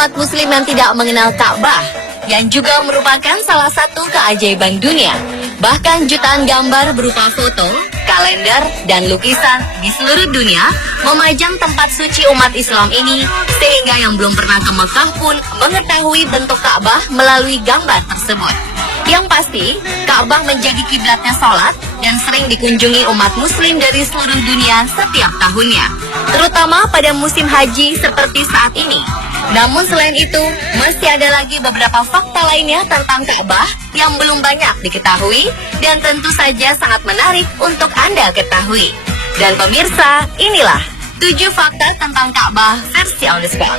umat muslim yang tidak mengenal Ka'bah, yang juga merupakan salah satu keajaiban dunia. Bahkan jutaan gambar berupa foto, kalender, dan lukisan di seluruh dunia memajang tempat suci umat Islam ini, sehingga yang belum pernah ke Mekah pun mengetahui bentuk Ka'bah melalui gambar tersebut. Yang pasti, Ka'bah menjadi kiblatnya sholat dan sering dikunjungi umat muslim dari seluruh dunia setiap tahunnya, terutama pada musim haji seperti saat ini. Namun selain itu, masih ada lagi beberapa fakta lainnya tentang Ka'bah yang belum banyak diketahui dan tentu saja sangat menarik untuk Anda ketahui. Dan pemirsa, inilah 7 fakta tentang Ka'bah versi on the spot.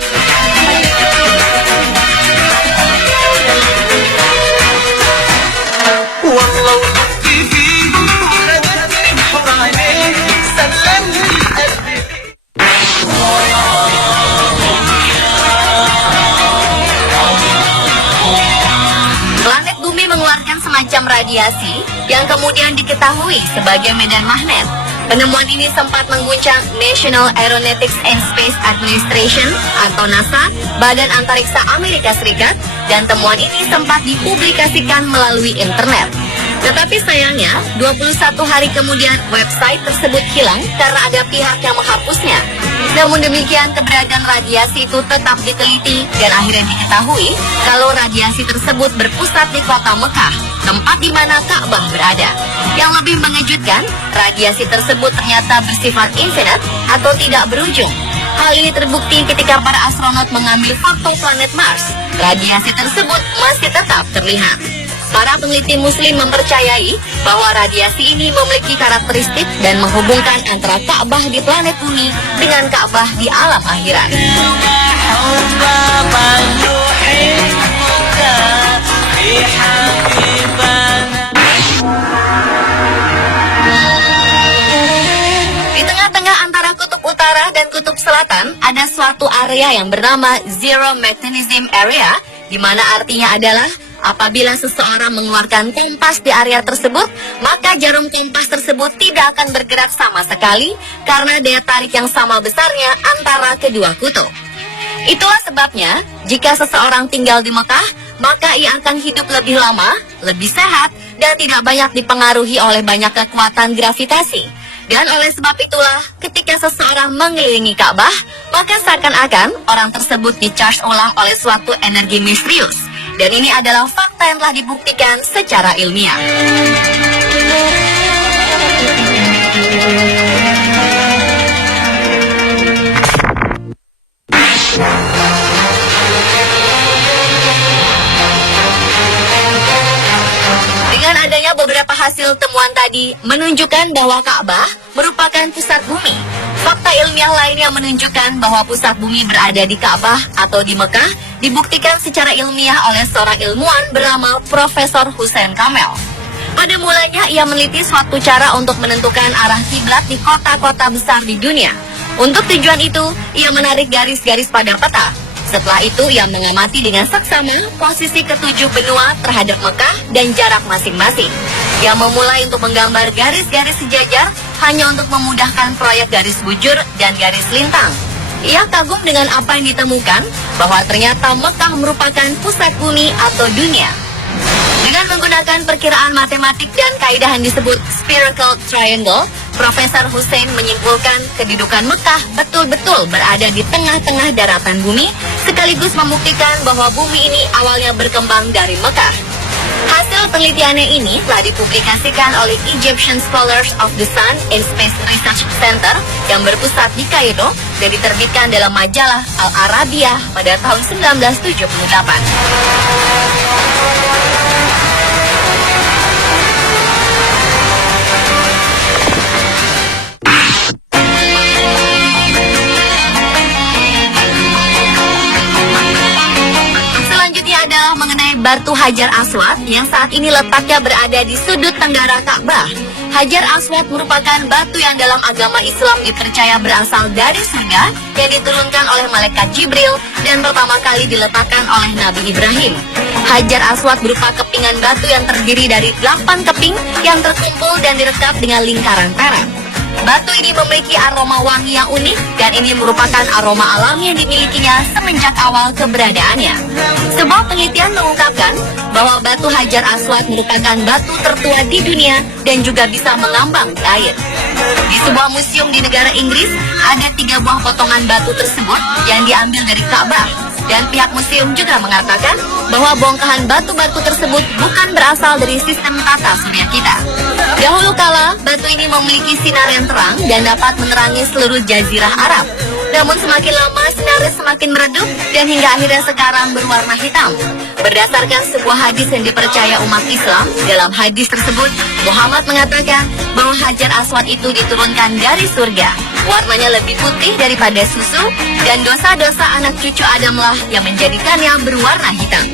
Planet bumi mengeluarkan semacam radiasi yang kemudian diketahui sebagai medan magnet. Penemuan ini sempat mengguncang National Aeronautics and Space Administration atau NASA, Badan Antariksa Amerika Serikat, dan temuan ini sempat dipublikasikan melalui internet. Tetapi sayangnya, 21 hari kemudian website tersebut hilang karena ada pihak yang menghapusnya. Namun demikian, keberadaan radiasi itu tetap diteliti dan akhirnya diketahui kalau radiasi tersebut berpusat di kota Mekah, tempat di mana Ka'bah berada. Yang lebih mengejutkan, radiasi tersebut ternyata bersifat infinite atau tidak berujung. Hal ini terbukti ketika para astronot mengambil foto planet Mars. Radiasi tersebut masih tetap terlihat. Para peneliti muslim mempercayai bahwa radiasi ini memiliki karakteristik dan menghubungkan antara Ka'bah di planet bumi dengan Ka'bah di alam akhirat. Di tengah-tengah antara kutub utara dan kutub selatan ada suatu area yang bernama Zero Magnetism Area, di mana artinya adalah apabila seseorang mengeluarkan kompas di area tersebut, maka jarum kompas tersebut tidak akan bergerak sama sekali karena daya tarik yang sama besarnya antara kedua kutub. Itulah sebabnya, jika seseorang tinggal di Mekah, maka ia akan hidup lebih lama, lebih sehat, dan tidak banyak dipengaruhi oleh banyak kekuatan gravitasi. Dan oleh sebab itulah, ketika seseorang mengelilingi Ka'bah, maka seakan-akan orang tersebut di-charge ulang oleh suatu energi misterius. Dan ini adalah fakta yang telah dibuktikan secara ilmiah. Dengan adanya beberapa hasil temuan tadi menunjukkan bahwa Ka'bah merupakan pusat bumi. Fakta ilmiah lain yang menunjukkan bahwa pusat bumi berada di Ka'bah atau di Mekah dibuktikan secara ilmiah oleh seorang ilmuwan bernama Profesor Hussein Kamel. Pada mulanya ia meneliti suatu cara untuk menentukan arah kiblat di kota-kota besar di dunia. Untuk tujuan itu, ia menarik garis-garis pada peta. Setelah itu, ia mengamati dengan seksama posisi ketujuh benua terhadap Mekah dan jarak masing-masing. Ia memulai untuk menggambar garis-garis sejajar hanya untuk memudahkan proyek garis bujur dan garis lintang. Ia kagum dengan apa yang ditemukan, bahwa ternyata Mekah merupakan pusat bumi atau dunia. Dengan menggunakan perkiraan matematik dan kaidah yang disebut spherical triangle, Profesor Hussein menyimpulkan kedudukan Mekah betul-betul berada di tengah-tengah daratan bumi, sekaligus membuktikan bahwa bumi ini awalnya berkembang dari Mekah. Hasil penelitiannya ini telah dipublikasikan oleh Egyptian Scholars of the Sun and Space Research Center yang berpusat di Kairo dan diterbitkan dalam majalah Al-Arabiyah pada tahun 1978. Mengenai batu Hajar Aswad yang saat ini letaknya berada di sudut tenggara Ka'bah. Hajar Aswad merupakan batu yang dalam agama Islam dipercaya berasal dari surga yang diturunkan oleh malaikat Jibril dan pertama kali diletakkan oleh Nabi Ibrahim. Hajar Aswad berupa kepingan batu yang terdiri dari 8 keping yang terkumpul dan direkat dengan lingkaran perak. Batu ini memiliki aroma wangi yang unik dan ini merupakan aroma alami yang dimilikinya semenjak awal keberadaannya. Sebuah penelitian mengungkapkan bahwa batu Hajar Aswad merupakan batu tertua di dunia dan juga bisa mengambang di air. Di sebuah museum di negara Inggris, ada 3 buah potongan batu tersebut yang diambil dari Ka'bah. Dan pihak museum juga mengatakan bahwa bongkahan batu-batu tersebut bukan berasal dari sistem tata surya kita. Dahulu kala, batu ini memiliki sinar yang terang dan dapat menerangi seluruh jazirah Arab. Namun semakin lama sinarnya semakin meredup dan hingga akhirnya sekarang berwarna hitam. Berdasarkan sebuah hadis yang dipercaya umat Islam, dalam hadis tersebut Muhammad mengatakan bahwa Hajar Aswad itu diturunkan dari surga. Warnanya lebih putih daripada susu dan dosa-dosa anak cucu Adamlah yang menjadikannya berwarna hitam.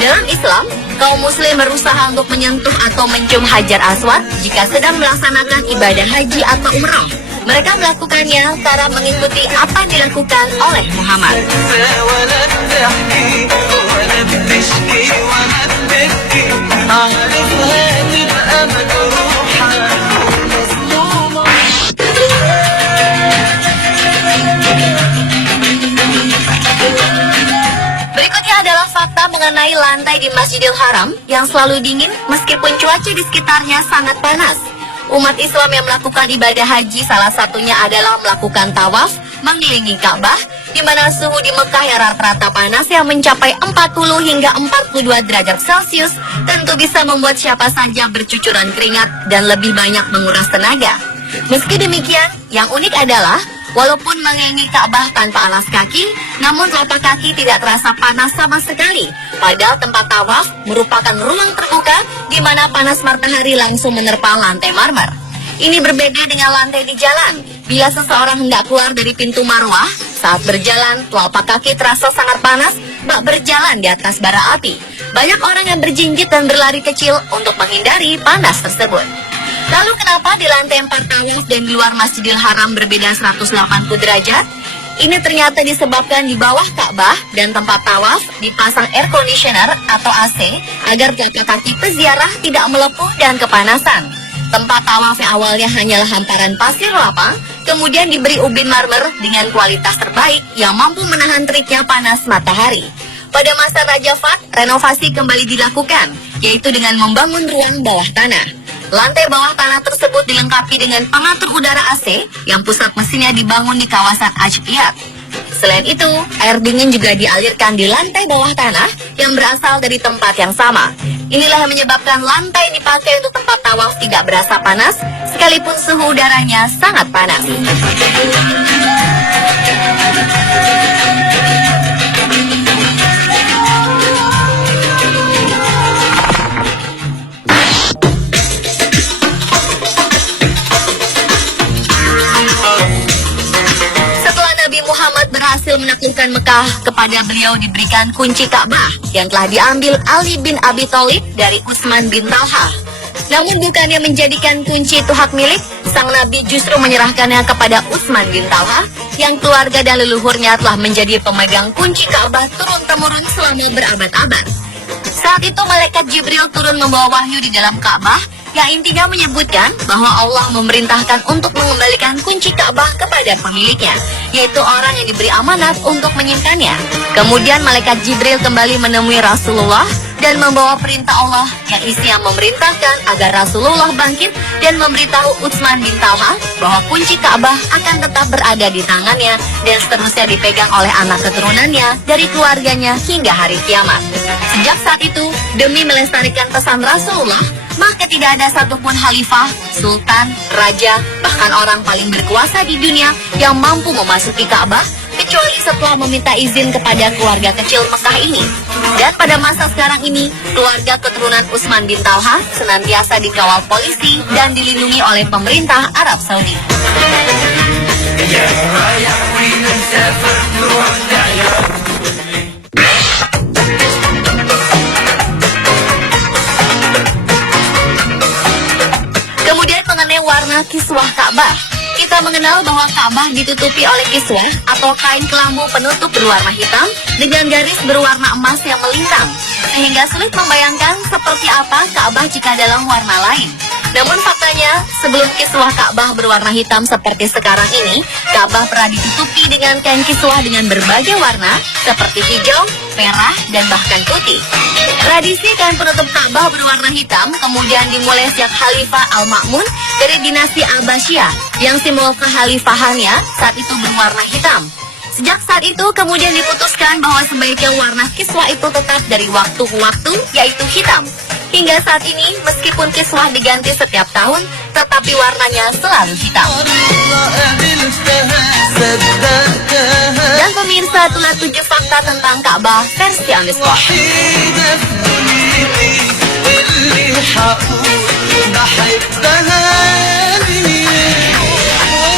Dalam Islam, kaum muslim berusaha untuk menyentuh atau mencium Hajar Aswad jika sedang melaksanakan ibadah haji atau umrah. Mereka melakukannya karena mengikuti apa yang dilakukan oleh Muhammad. Berikutnya adalah fakta mengenai lantai di Masjidil Haram yang selalu dingin meskipun cuaca di sekitarnya sangat panas. Umat Islam yang melakukan ibadah haji salah satunya adalah melakukan tawaf mengelilingi Ka'bah, di mana suhu di Mekah yang rata-rata panas yang mencapai 40 hingga 42 derajat Celcius tentu bisa membuat siapa saja bercucuran keringat dan lebih banyak menguras tenaga. Meski demikian, yang unik adalah walaupun mengelilingi Ka'bah tanpa alas kaki, namun telapak kaki tidak terasa panas sama sekali. Padahal tempat tawaf merupakan ruang terbuka di mana panas matahari langsung menerpa lantai marmer. Ini berbeda dengan lantai di jalan. Bila seseorang hendak keluar dari pintu Marwah, saat berjalan, telapak kaki terasa sangat panas, bak berjalan di atas bara api. Banyak orang yang berjinjit dan berlari kecil untuk menghindari panas tersebut. Lalu kenapa di lantai 4 tawaf dan di luar Masjidil Haram berbeda 180 derajat? Ini ternyata disebabkan di bawah Ka'bah dan tempat tawaf dipasang air conditioner atau AC agar telapak kaki peziarah tidak melepuh dan kepanasan. Tempat tawaf yang awalnya hanyalah hamparan pasir lapang, kemudian diberi ubin marmer dengan kualitas terbaik yang mampu menahan teriknya panas matahari. Pada masa Raja Fat, renovasi kembali dilakukan, yaitu dengan membangun ruang bawah tanah. Lantai bawah tanah tersebut dilengkapi dengan pengatur udara AC yang pusat mesinnya dibangun di kawasan Ajfiyat. Selain itu, air dingin juga dialirkan di lantai bawah tanah yang berasal dari tempat yang sama. Inilah yang menyebabkan lantai yang dipakai untuk tempat tawaf tidak berasa panas, sekalipun suhu udaranya sangat panas. Muhammad berhasil menaklukkan Mekah, kepada beliau diberikan kunci Ka'bah yang telah diambil Ali bin Abi Thalib dari Utsman bin Talha. Namun bukannya menjadikan kunci itu hak milik, sang Nabi justru menyerahkannya kepada Utsman bin Talha yang keluarga dan leluhurnya telah menjadi pemegang kunci Ka'bah turun-temurun selama berabad-abad. Saat itu malaikat Jibril turun membawa wahyu di dalam Ka'bah yang intinya menyebutkan bahwa Allah memerintahkan untuk mengembalikan kunci Ka'bah kepada pemiliknya, yaitu orang yang diberi amanat untuk menyimpannya. Kemudian malaikat Jibril kembali menemui Rasulullah dan membawa perintah Allah yang isinya memerintahkan agar Rasulullah bangkit dan memberitahu Utsman bin Talha bahwa kunci Ka'bah akan tetap berada di tangannya dan seterusnya dipegang oleh anak keturunannya dari keluarganya hingga hari kiamat. Sejak saat itu, demi melestarikan pesan Rasulullah, maka tidak ada satupun khalifah, sultan, raja, bahkan orang paling berkuasa di dunia yang mampu memasuki Ka'bah kecuali setelah meminta izin kepada keluarga kecil Mekah ini. Dan pada masa sekarang ini, keluarga keturunan Utsman bin Talha senantiasa dikawal polisi dan dilindungi oleh pemerintah Arab Saudi. Kemudian mengenai warna kiswah Ka'bah. Kita mengenal bahwa Ka'bah ditutupi oleh kiswah atau kain kelambu penutup berwarna hitam dengan garis berwarna emas yang melintang, sehingga sulit membayangkan seperti apa Ka'bah jika dalam warna lain. Namun faktanya, sebelum kiswah Ka'bah berwarna hitam seperti sekarang ini, Ka'bah pernah ditutupi dengan kain kiswah dengan berbagai warna, seperti hijau, merah, dan bahkan putih. Tradisi kain penutup Ka'bah berwarna hitam kemudian dimulai sejak Khalifah Al-Ma'mun dari dinasti Abbasiyah, yang simbol kekhalifahannya saat itu berwarna hitam. Sejak saat itu kemudian diputuskan bahwa sebaiknya warna kiswah itu tetap dari waktu ke waktu, yaitu hitam. Hingga saat ini, meskipun kiswah diganti setiap tahun, tetapi warnanya selalu hitam. Dan pemirsa, itulah 7 fakta tentang Ka'bah versi Underscore. بحبها